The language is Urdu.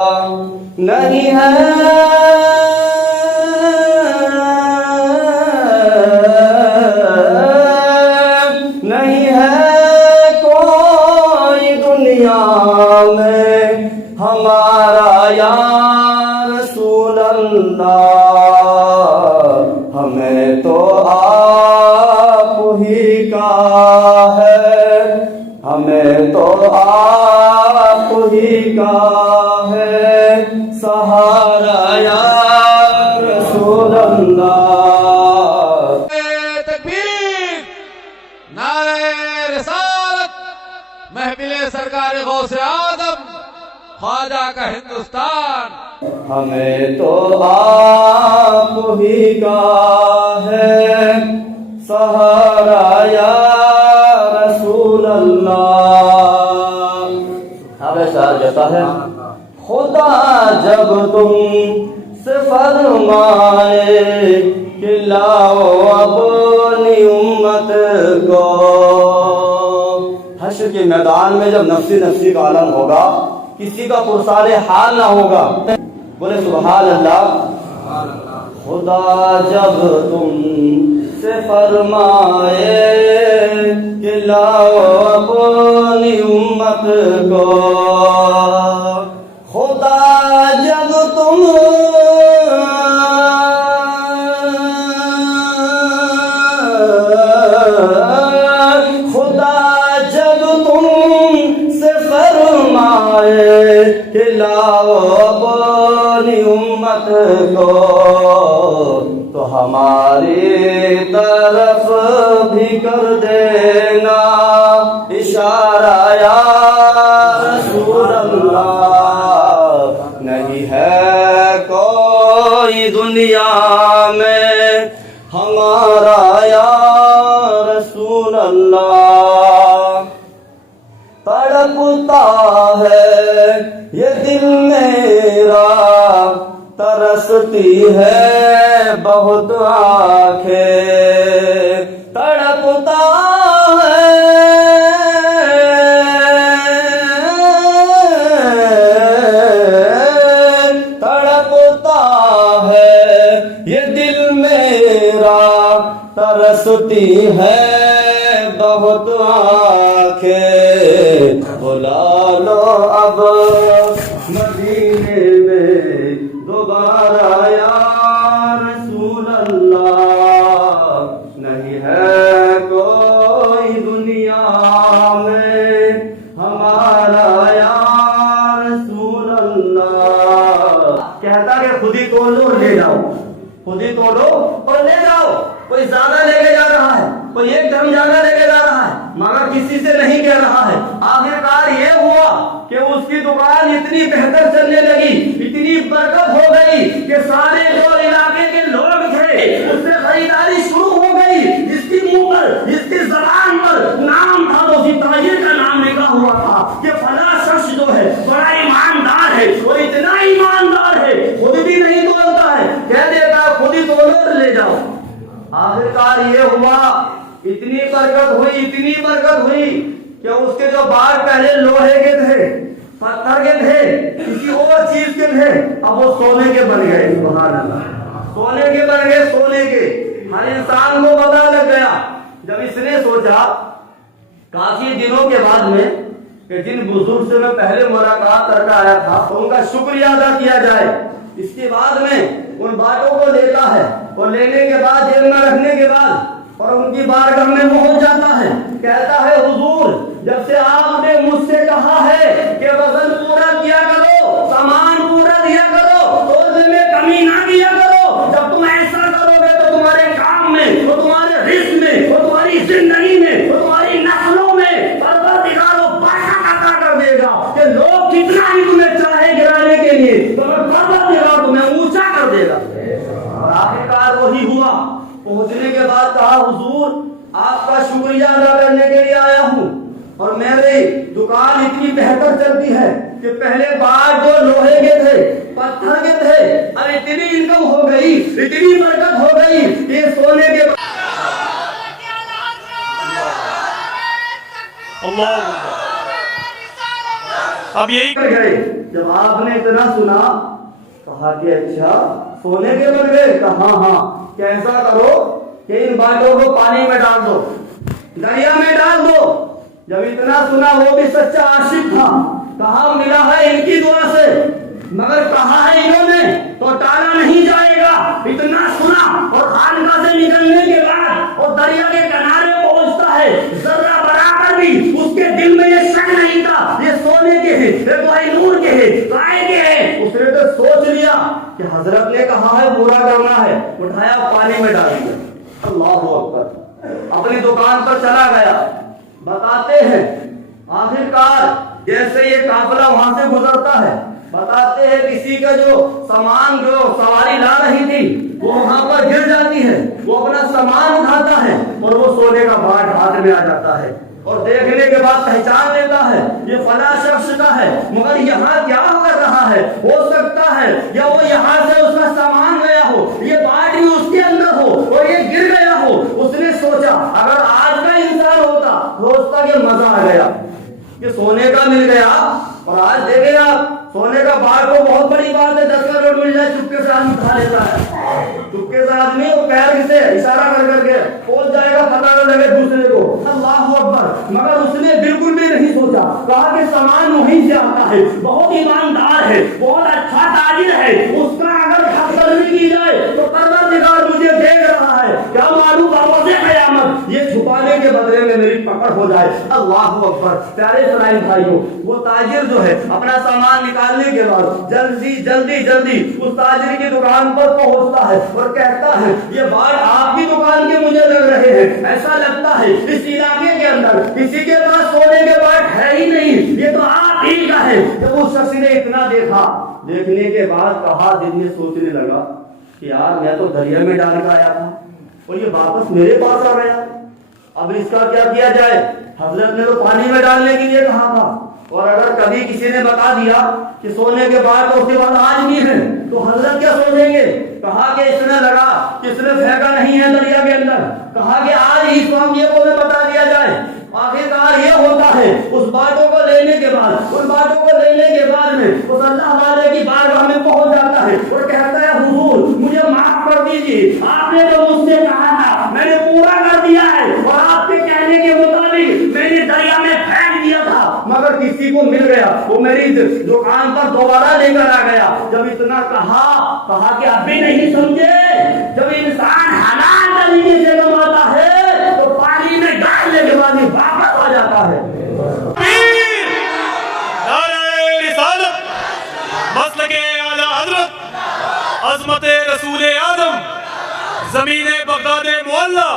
نہیں ہے نہیں ہے کوئی دنیا میں ہمارا یا رسول اللہ، ہمیں تو آپ ہی کا ہے، ہمیں تو آپ ہی کا ہے سہارا یا رسول اللہ۔ تکبیر، نعرہ رسالت، محفل سرکار غوث اعظم خواجہ کا ہندوستان۔ ہمیں تو آپ ہی کا ہے سہارا یا رسول اللہ۔ اب ایسا جاتا ہے، خدا جب تم سے فرمائے کہ لاؤ اپنی امت کو، حشر کے میدان میں جب نفسی نفسی کا عالم ہوگا، کسی کا پرسان حال نہ ہوگا، بولے سبحان اللہ۔ خدا جب تم سے فرمائے کہ لاؤ اپنی امت کو، خدا جب تم سے فرمائے کہ لاؤ اپنی امت کو، تو ہماری طرف بھی کر دینا اشارہ یا رسول اللہ۔ نہیں ہے کوئی دنیا میں ہمارا یا رسول اللہ، تڑپتا ہے یہ دل میرا، ترستی ہے بہت آنکھیں، تڑپتا ہے تڑپتا ہے یہ دل میرا، ترستی ہے بہت آنکھیں، بلا لو اب مدینے میں دوبارہ یا رسول اللہ۔ نہیں ہے کوئی دنیا میں ہمارا یا رسول اللہ۔ کہتا کہ خود ہی توڑ لو لے جاؤ، خود ہی توڑو اور لے جاؤ۔ کوئی زیادہ لے کے جا رہا ہے، کوئی ایک دم زیادہ لے کے جا رہا ہے، مگر کسی سے نہیں کہہ رہا ہے۔ آخرکار یہ ہوا کہ اس کی دکان اتنی بہتر چلنے لگی، اتنی برکت ہو گئی کہ سارے جو علاقے کے لوگ تھے اس سے خریداری شروع ہو گئی۔ جس کی منہ پر، جس کی زبان پر نام تھا تو اسی تاجر کا نام لکھا ہوا تھا کہ فلاں شخص جو ہے بڑا ایماندار ہے، وہ اتنا ایماندار ہے خود بھی نہیں توڑتا ہے، کہہ دیتا ہے خود ہی توڑو لے جاؤ۔ آخرکار یہ ہوا، اتنی برکت ہوئی، اتنی برکت ہوئی کہ اس کے جو باغ پہلے لوہے کے تھے، پتھر کے تھے، کسی اور چیز کے تھے، اب وہ سونے کے بن گئے۔ سبحان اللہ، سونے کے بن گئے، سونے کے۔ ہر انسان کو پتہ لگ گیا جب اس نے سوچا کافی دنوں کے بعد میں کہ جن بزرگ سے میں پہلے ملاقات کر کے آیا تھا ان کا شکریہ ادا کیا جائے۔ اس کے بعد میں ان باتوں کو لیتا ہے اور لینے کے بعد جیل میں رکھنے کے بعد اور ان کی بارگاہ میں پہنچ جاتا ہے، کہتا ہے حضور جب سے آپ نے مجھ سے کہا ہے کہ وزن پورا کیا کرو، سامان پورا دیا کرو، روزے میں کمی نہ کیا کرو، جب تم ایسا کرو گے تو تمہارے کام میں، تو تمہارے رزق میں، تو تمہاری زندگی میں، تو تمہاری نسلوں میں پروردگار برکت عطا کر دے گا کہ لوگ کتنا ہی تمہیں چاہے گرانے کے لیے پروردگار تمہیں اونچا کر دے گا۔ اور آخرکار وہی ہوا۔ پہنچنے کے بعد کہا حضور آپ کا شکریہ ادا کرنے کے لیے آیا ہوں، اور میری دکان اتنی بہتر چلتی ہے کہ پہلے باغ جو لوہے کے تھے، پتھر کے تھے، اب اتنی انکم ہو گئی، اتنی برکت ہو گئی کہ سونے کے اللہ اب یہی گئے جب آپ نے اتنا سنا کہا کہ اچھا سونے کے بن گئے، کہا ہاں کیسا کرو کہ ان باٹوں کو پانی میں ڈال دو، دریا میں ڈال دو۔ جب اتنا سنا وہ بھی سچا عاشق تھا، کہا ملا ہے ان کی دعا سے، مگر کہا ہے انہوں نے تو ٹالا نہیں جائے گا۔ اتنا سنا اور خانقاہ سے نکلنے کے بعد اور دریا کے کنارے پہنچتا ہے، ذرہ برابر بھی اس کے دل میں یہ شک نہیں تھا یہ سونے کے ہیں، یہ کوہ نور کے ہیں، گائے کے ہیں۔ اس نے تو سوچ لیا کہ حضرت نے کہا ہے پورا کرنا ہے، اٹھایا پانی میں ڈال دیا۔ اللہ اکبر، اپنی دکان پر چلا گیا۔ بتاتے ہیں آخرکار جیسے یہ قافلہ وہاں سے گزرتا ہے، بتاتے ہیں کسی کا جو سامان جو سواری لا رہی تھی وہ وہاں پر گر جاتی ہے، وہ اپنا سامان اٹھاتا ہے اور وہ سونے کا باٹ ہاتھ میں آ جاتا ہے اور دیکھنے کے بعد پہچان لیتا ہے یہ فلاں شخص کا ہے، مگر یہاں کیا کر رہا ہے؟ ہو سکتا ہے یا وہ یہاں سے اس کا سامان گیا ہو، یہ باٹ بھی اس کے اندر ہو اور یہ گر گیا ہو۔ اس نے سوچا اگر آج کا انسان ہوتا سوچتا کہ مزہ آ گیا کہ سونے کا مل گیا، اور آج دیکھیں آپ سونے کا باٹ کو بہت بڑی بات ہے، 10 کا نوٹ مل جائے چپکے سے آدمی اٹھا لیتا ہے، چپکے سے آدمی وہ پیر سے اشارہ کر کر کے پہنچ جائے گا، پتہ نہ لگے دوسرے کو۔ اللہ اکبر، مگر اس نے بالکل بھی نہیں سوچا، کہا کہ سامان وہیں سے آتا ہے، بہت ایماندار ہے، بہت اچھا تاجر ہے، اس کا اگر حق تلفی کی جائے تو پروردگار مجھے دیکھ رہا ہے، کیا معلوم بابا سے قیامت یہ چھپانے کے بدلے میں میری پکڑ ہو جائے۔ اللہ اکبر، پیارے اسلام بھائیوں، وہ تاجر جو ہے اپنا سامان نکالنے کے بعد جلدی اس تاجر کی دکان پر پہنچتا ہے اور کہتا ہے یہ باٹ آپ کی دکان کے مجھے لگ رہے ہیں، ایسا لگتا ہے اس علاقے کے اندر کسی کے پاس سونے کے باٹ ہے ہی نہیں، یہ تو آپ ہی کا ہے۔ جب اس شخص نے اتنا دیکھا، دیکھنے کے بعد کہا، دل میں سوچنے لگا کہ یار میں تو دریا میں ڈال کر آیا تھا اور یہ واپس میرے پاس آ گیا، اب اس کا کیا کیا جائے؟ حضرت نے تو پانی میں ڈالنے کے لیے کہا تھا، اور اگر کبھی کسی نے بتا دیا کہ سونے کے بعد تو اس کے بعد آج بھی ہے تو حضرت کیا سوچیں گے؟ کہا کہ اس نے لگا کہ اس نے پھینکا نہیں ہے دریا کے اندر، کہا کہ آج ہی اس وقت یہ کو بتا دیا جائے۔ آخرکار یہ ہوتا ہے اس باتوں کو لینے کے بعد، ان باتوں کو لینے کے بعد میں اس اللہ والے کی بارگاہ میں پہنچ جاتا ہے اور کہتا ہے حضور مجھے معاف کر دیجیے، آپ نے تو مجھ سے کہا تھا میں نے پورا کر دیا ہے، اور آپ کے کہنے کے مطابق میں نے دریا میں پھینک دیا تھا، مگر کسی کو مل گیا، وہ میری دکان پر دوبارہ لے کر آ گیا۔ جب اتنا کہا کہ اب بھی نہیں سمجھے، جب انسان حلال طریقے سے کماتا ہے تو پانی میں ڈالنے کے بعد واپس آ جاتا ہے۔ نعرہ رسالت، مسلک اعلی حضرت، عظمت رسول اعظم، زمین بغداد معلی،